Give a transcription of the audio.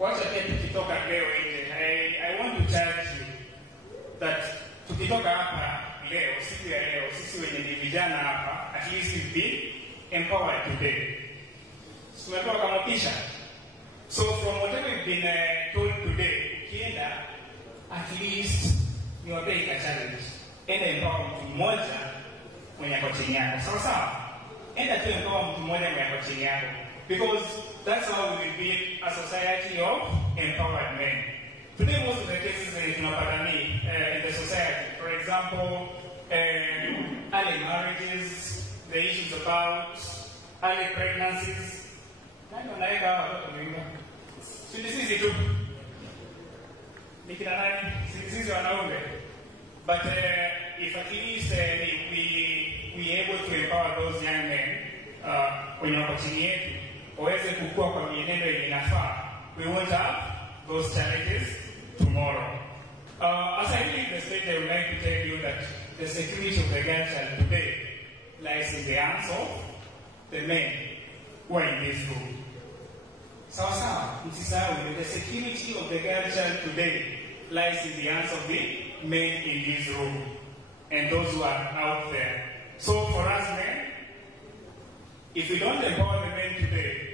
wacha pia tukitoka leo nje, I want to charge you that tukitoka hapa leo, siku ya leo, sisi wenye ni vijana hapa, at least we've been empowered today. Tumepewa kama pisha. So from whatever we've been told today, ukienda, at least you are taking a challenge. Enda empower mtu mmoja mwenye ako chini yako. Sawa? Enda tu empower mtu mmoja mwenye ako chini yako. Because that's how we will be a society of empowered men. Today, most of the cases in the society, for example, early marriages, the issues about early pregnancies. But if at least we able to empower those young men when you're watching it, we won't have those challenges tomorrow. As I leave the stage, I would like to tell you that the security of the girl child today lies in the hands of the men who are in this room. The security of the girl child today lies in the hands of the men in this room and those who are out there. So for us men, if we don't empower the men today,